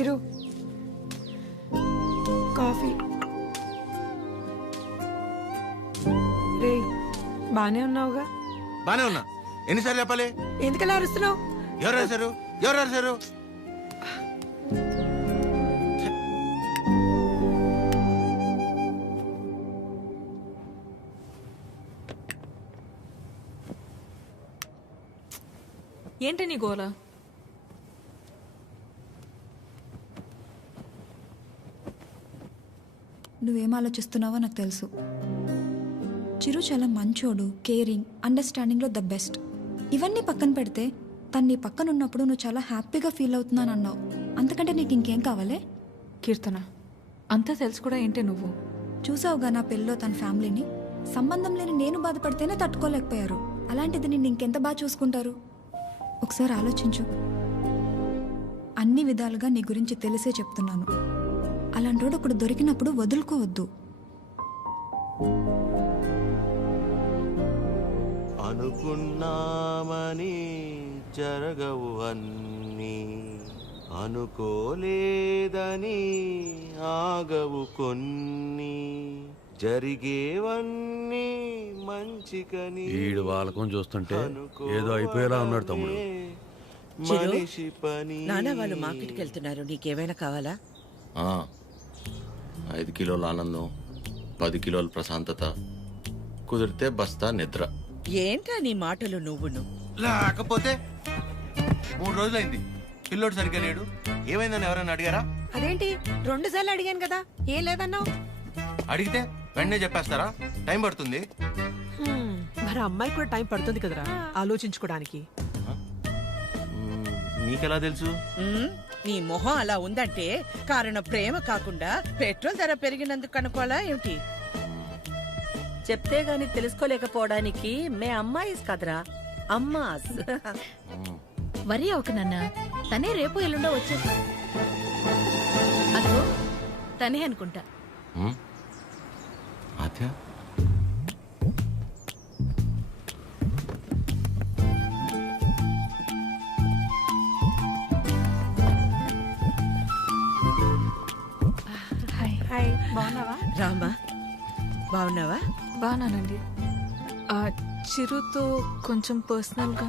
చిరు coffee. రే బానే ఉన్నావుగా? బానే ఉన్నా. ఎన్నిసార్లు చెప్పాలి? ఎందుకలా అరుస్తున్నావు? ఎవరు రాశారు? ఎవరు రాశారు? ఏంటి నీ గోల? నువ్వేం ఆలోచిస్తున్నావో నాకు తెలుసు. చిరు చాలా మంచోడు, కేరింగ్, అండర్స్టాండింగ్లో ద బెస్ట్. ఇవన్నీ పక్కన పెడితే తను నీ పక్కన ఉన్నప్పుడు నువ్వు చాలా హ్యాపీగా ఫీల్ అవుతున్నాను అన్నావు. అంతకంటే నీకు ఇంకేం కావాలే? కీర్తన, అంతా తెలుసు కూడా ఏంటి నువ్వు? చూసావుగా నా పెళ్ళిలో తన ఫ్యామిలీని. సంబంధం లేని నేను బాధపడితేనే తట్టుకోలేకపోయారు. అలాంటిది నిన్ను ఇంకెంత బాగా చూసుకుంటారు? ఒకసారి ఆలోచించు. అన్ని విధాలుగా నీ గురించి తెలిసే చెప్తున్నాను. అలాంటోడు ఒకడు దొరికినప్పుడు వదులుకోవద్దు. అనుకున్నామని జరగవు అన్నీ, అనుకోలేదని ఆగవు కొన్ని, జరిగేవన్నీ మంచికని. ఈడు వాళ్ళకం చూస్తుంటే ఏదో అయిపోయేలా ఉన్నాడు తమ్ముడు. మనిషి పని. నాన్న వాళ్ళు మార్కెట్కి వెళ్తున్నారు, నీకేమైనా కావాలా? 5 కిలోల ఆనందం, 10 కిలోల ప్రశాంతత, కుదిరితే బస్తా నిద్ర. ఏంటా నీ మాటలు నువ్వును? లేకపోతే 3 రోజులైంది పిల్లోడు సరిగ్గా లేడు. ఏమైందని ఎవరైనా అడిగారా? అదేంటి 2 సార్లు అడిగాను కదా, ఏం లేదన్నావు? అడిగితే వెంటనే చెప్పేస్తారా? టైం పడుతుంది. మరి అమ్మాయి కూడా టైం పడుతుంది కదరా ఆలోచించుకోవడానికి. మీకెలా తెలుసు? నీ మొహం అలా ఉందంటే కారణం ప్రేమ కాకుండా పెట్రోల్ ధర పెరిగినందుకు అనుకోవాలా ఏమిటి? చెప్తే గాని తెలుసుకోలేకపోవడానికి మే అమ్మాయిస్ కదరా, అమ్మాస్. వరి ఒక నాన్న, తనే రేపు ఎల్లుండో వచ్చేసి అదో తనే అనుకుంటా. ఆద్య, హాయ్, బాగున్నావా? రామా, బాగున్నావా? బాగానండి. చిరుతో కొంచెం పర్సనల్గా.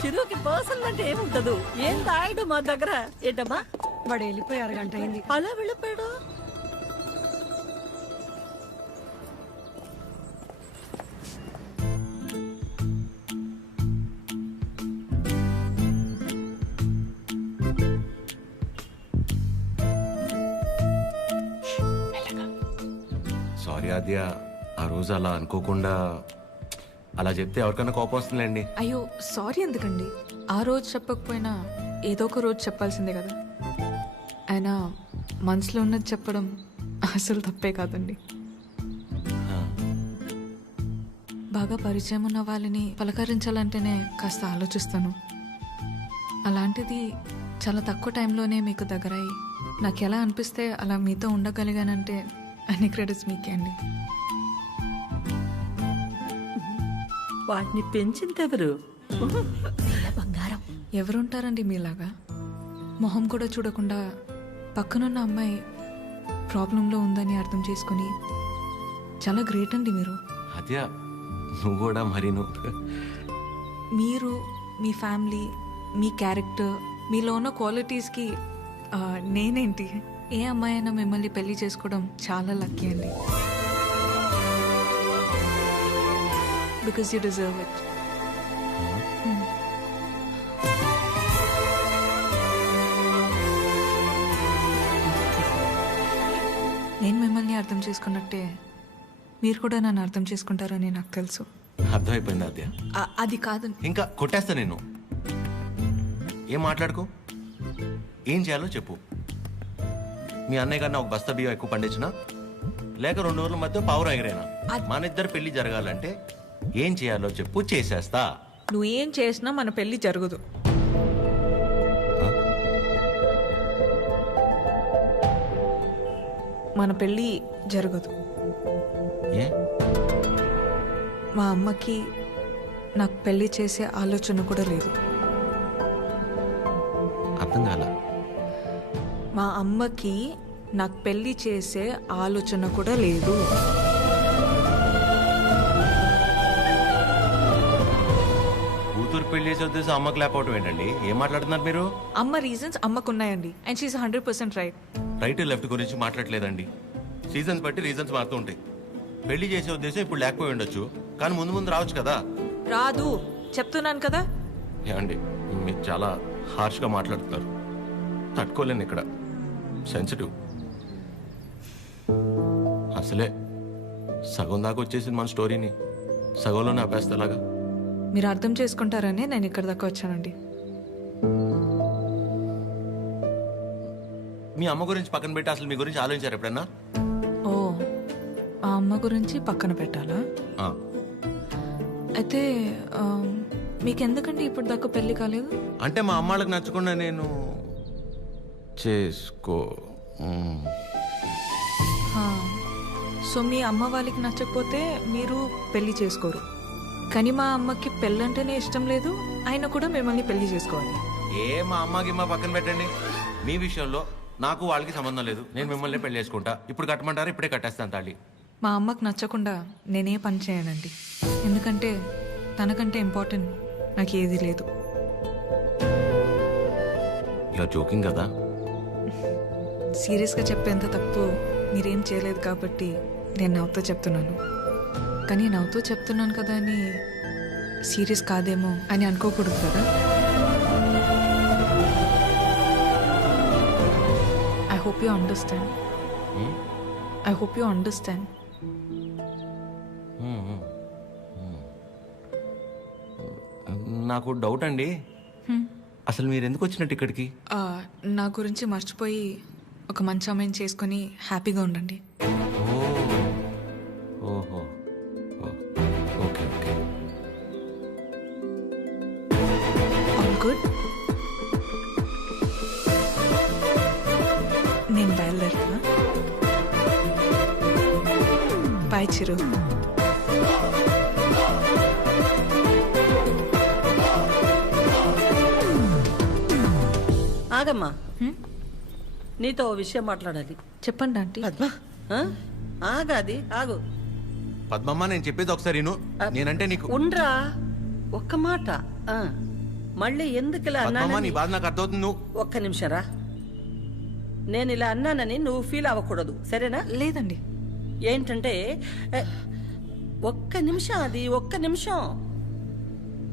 చిరుకి పర్సనల్ అంటే ఏముంటదు? ఏం తాయడు మా దగ్గర. ఏంటమ్మా వాడు వెళ్ళిపోయి 1 గంట అయింది. అలా వెళ్ళిపోయాడు? సారీ ఆద్య, ఆ రోజు అలా అనుకోకుండా అలా చెప్తే ఎవరికైనా కోపం వస్తుందండి. అయ్యో సారీ ఎందుకండి? ఆ రోజు చెప్పకపోయినా ఏదో ఒక రోజు చెప్పాల్సిందే కదా. అయినా మనసులో ఉన్నది చెప్పడం అసలు తప్పే కాదండి. బాగా పరిచయం ఉన్న వాళ్ళని పలకరించాలంటేనే కాస్త ఆలోచిస్తాను. అలాంటిది చాలా తక్కువ టైంలోనే మీకు దగ్గరయ్యి నాకు ఎలా అనిపిస్తే అలా మీతో ఉండగలిగానంటే అన్ని క్రెడిట్స్ మీకే అండి. వాటిని పెంచిందెవరు? బంగారం. ఎవరుంటారండి మీలాగా? మొహం కూడా చూడకుండా పక్కనున్న అమ్మాయి ప్రాబ్లంలో ఉందని అర్థం చేసుకుని చాలా గ్రేట్ అండి మీరు. ఆద్య, నువ్వు కూడా మరి మీరు, మీ ఫ్యామిలీ, మీ క్యారెక్టర్, మీలో ఉన్న క్వాలిటీస్కి నేనేంటి? ఏ అమ్మాయి అయినా మిమ్మల్ని పెళ్లి చేసుకోవడం చాలా లక్కీ అండి. Because you deserve it. నేను మిమ్మల్ని అర్థం చేసుకున్నట్టే మీరు కూడా నన్ను అర్థం చేసుకుంటారని నాకు తెలుసు. అర్థమైపోయింది ఆద్య. అది కాదు, ఇంకా కొట్టేస్తా నేను. ఏం మాట్లాడుకో, ఏం చేయాలో చెప్పు. మీ అన్నయ్య కన్నా 1 బస్తా బియ్యం ఎక్కువ పండించినా, లేక 2 రోజుల మధ్య పావురం ఎగరేనా, మన ఇద్దరు పెళ్లి జరగాలంటే ఏం చేయాలో చెప్పు, చేసేస్తా. నువ్వేం చేసినా మన పెళ్లి జరగదు. మన పెళ్ళి జరగదు. ఏ? మా అమ్మకి నాకు పెళ్లి చేసే ఆలోచన కూడా లేదు. అర్థం కాల. మా అమ్మకి నాకు పెళ్లి చేసే ఆలోచన కూడా లేదు. కూతురు పెళ్లి చేసే ఉద్దేశం అమ్మకి లేకపోవటం ఏంటండి? ఏం మాట్లాడుతున్నారు మీరు? అమ్మ రీజన్స్ అమ్మకున్నాయండి and she's 100% right. Right left గురించి మాట్లాడలేదండి. సీజన్స్ బట్టి రీజన్స్ మారుతూ ఉంటాయి. పెళ్లి చేసే ఉద్దేశం ఇప్పుడు లేకపోయి ఉండొచ్చు, కానీ ముందు ముందు రావచ్చు కదా. రాదు చెప్తున్నాను కదా. ఏమండి మీరు చాలా హార్ష్గా మాట్లాడుతున్నారు. తట్టుకోలేను ఇక్కడ, సెన్సిటివ్. అసలే సగం దాకా వచ్చేసింది మన స్టోరీని, సగంలోనే ఆపేస్తేలాగా. మీరు అర్థం చేసుకుంటారనే నేను ఇక్కడ దాకా వచ్చానండి. మీ అమ్మ గురించి పక్కన పెట్టి అసలు మీ గురించి ఆలోచించారు ఎప్పుడన్నా? ఓ, ఆ అమ్మ గురించి పక్కన పెట్టాలా? ఆ. అయితే మీకెందుకండి ఇప్పుడు దాకా పెళ్లి కాలేదు? అంటే మా అమ్మాళ్ళకి నచ్చకుండా నేను చేసుకో. సో మీ అమ్మ వాళ్ళకి నచ్చకపోతే మీరు పెళ్లి చేసుకోరు. కానీ మా అమ్మకి పెళ్ళంటేనే ఇష్టం లేదు, ఆయన కూడా మిమ్మల్ని పెళ్లి చేసుకోవాలి. మా అమ్మకి మా పక్కన పెట్టండి. మీ విషయంలో నాకు వాళ్ళకి సంబంధం లేదు. నేను మిమ్మల్ని పెళ్లి చేసుకుంటా. ఇప్పుడు కట్టమంటారా? ఇప్పుడే కట్టేస్తాను తాళి. మా అమ్మకి నచ్చకుండా నేనే పని చేయనండి, ఎందుకంటే తనకంటే ఇంపార్టెంట్ నాకు ఏది లేదు. ఇలా జోకింగ్ కదా. సీరియస్గా చెప్పేంత తప్పు మీరేం చేయలేదు కాబట్టి నేను నవ్వుతూ చెప్తున్నాను. కానీ నవ్వుతూ చెప్తున్నాను కదా అని సీరియస్ కాదేమో అని అనుకోకూడదు కదా. I hope you understand. I hope you understand. నాకు డౌట్ అండి, అసలు మీరు ఎందుకు వచ్చినట్టు ఇక్కడికి? నా గురించి మర్చిపోయి ఒక మంచి అమ్మాయిని చేసుకొని హ్యాపీగా ఉండండి. ఓహో, ఓకే ఓకే. All good. నేను బయలుదేరుతా. బాయ్ చిరు. ఆగమ్మా, నీతో ఓ విషయం మాట్లాడాలి. చెప్పండి ఆంటీ. పద్మ, ఆ? ఆగాది ఆగు. పద్మమ్మ నేను చెప్పేది ఒకసారి విను. నేనంటే నీకు ఉండ్రా, ఒక్క మాట. ఆ, మళ్ళీ ఎందుకు ఇలా పద్మమ్మ, నీ అన్నానని బాధ నాకు అర్థమవుతుంది. నువ్వు ఒక్క నిమిషం రా. నేను ఇలా అన్నానని నువ్వు ఫీల్ అవ్వకూడదు, సరేనా? లేదండి. ఏంటంటే ఒక్క నిమిషం, అది ఒక్క నిమిషం.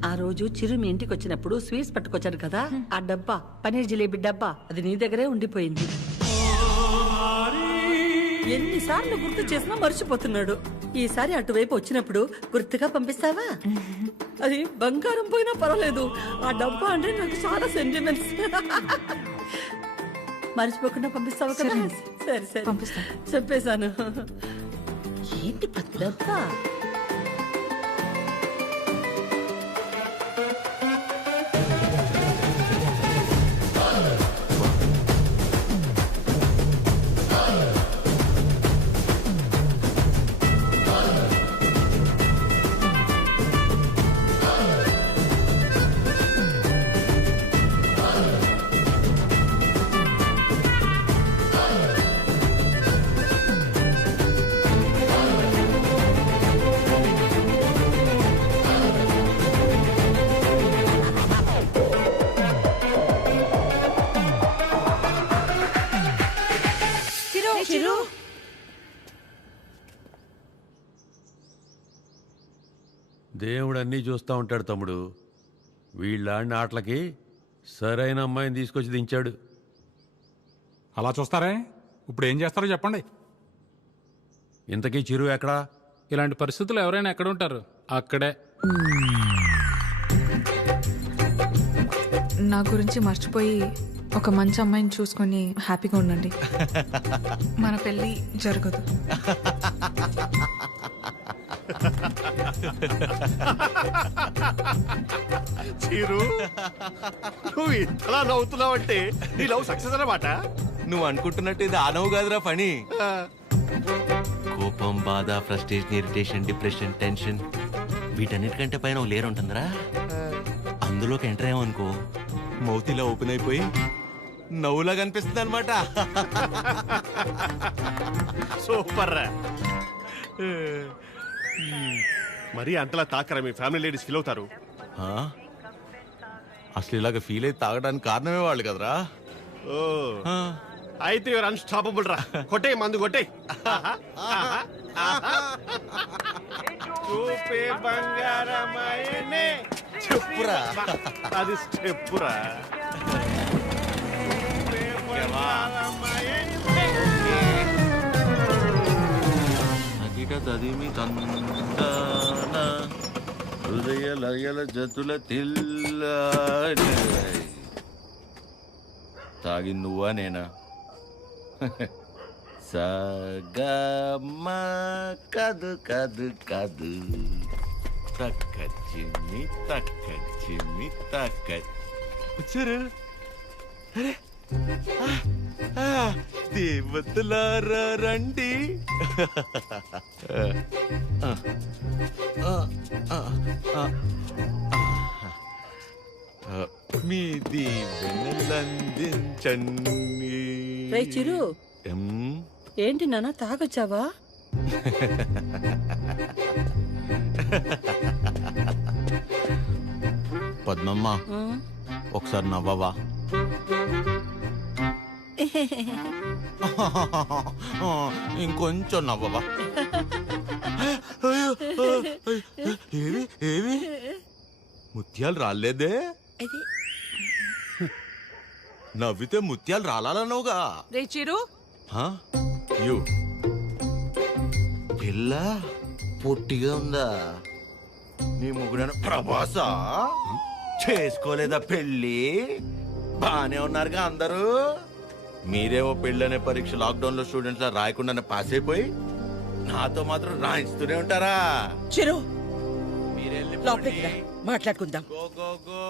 ఆ రోజు చిరు మీ ఇంటికి వచ్చినప్పుడు స్వీట్స్ పట్టుకొచ్చాడు కదా, ఆ డబ్బా, పనీర్ జిలేబీ డబ్బా, అది నీ దగ్గరే ఉండిపోయింది. ఎన్నిసార్లు గుర్తు చేసినా మర్చిపోతున్నాడు. ఈసారి అటువైపు వచ్చినప్పుడు గుర్తుగా పంపిస్తావా? అది బంగారం పోయినా పర్వాలేదు, ఆ డబ్బా అంటే నాకు చాలా సెంటిమెంట్స్. మర్చిపోకుండా పంపిస్తావా కదా? సరే సరే పంపిస్తా. చెప్పేశాను. ఏంటి డబ్బా? చిరు, దేవుడు అన్నీ చూస్తూ ఉంటాడు తమ్ముడు. వీళ్ళ ఆడిన ఆటలకి సరైన అమ్మాయిని తీసుకొచ్చి దించాడు. అలా చూస్తారే, ఇప్పుడు ఏం చేస్తారో చెప్పండి. ఇంతకీ చిరు ఎక్కడా? ఇలాంటి పరిస్థితులు ఎవరైనా ఎక్కడ ఉంటారు? అక్కడే. నా గురించి మర్చిపోయి ఒక మంచి అమ్మాయిని చూసుకొని హ్యాపీగా ఉండండి. మన పెళ్ళి జరగదు. చిరు, నువ్వు ఇంతలా నవ్వుతున్నావంటే నీ లవ్ సక్సెస్ అన్నమాట. నువ్వు అనుకుంటున్నట్టు ఇది ఆనవు కాదురా పని. కోపం, బాధ, ఫ్రస్ట్రేషన్, ఇరిటేషన్, డిప్రెషన్, టెన్షన్, వీటన్నిటికంటే పైన ఒక లేయర్ ఉంటుందిరా. అందులోకి ఎంటర్ అయ్యామనుకో, మౌత్ ఇలా ఓపెన్ అయిపోయి నవ్వులా కనిపిస్తుంది అనమాట. సూపర్ రా. మరి అంతలా తాకరా, మీ ఫ్యామిలీ లేడీస్ ఫీల్ అవుతారు. అసలు ఇలాగ ఫీల్ అయి తాగడానికి కారణమే వాళ్ళు కదరా. ఓ అయితే యువర్ అన్స్టాపబుల్ రా. కొట్టే మందు కొట్టే. చూపే బంగారమాయనే. చెప్పురా. అది స్టెప్పురా. నకిట తదిమి తందన హృదయ లయల జతుల తిల్ల. తాగింది నువ్వా నేనా? సగమ కదు కదు కదు తక్క చిమ్మి తక్క చిమ్మి తక్క. వచ్చారు దేవతలారా రండి. మీ దీవెనలందించండి. రే చిరు, ఎం? ఏంటి నాన్న తాగొచ్చావా? పద్మమ్మ ఒకసారి నవ్వవా? ఇంకొంచెం నవ్వవా? ఏవి ఏవి ముత్యాలు రాలేదే? నవ్వితే ముత్యాలు రాలన్నావుగా. రే చిరు, యు పిల్ల పొట్టిగా ఉందా? నీ ముగ్గురైన ప్రభాసా చేసుకోలేదా పెళ్ళి? బానే ఉన్నారుగా అందరూ. మీరేమో పెళ్ళనే పరీక్ష లాక్డౌన్ లో స్టూడెంట్స్ లా రాయకుండానే పాస్ అయిపోయి నాతో మాత్రం రాయిస్తూనే ఉంటారా? చిరు మీరెళ్ళి లోపలికి రా, మాట్లాడుకుందాం. Go go go.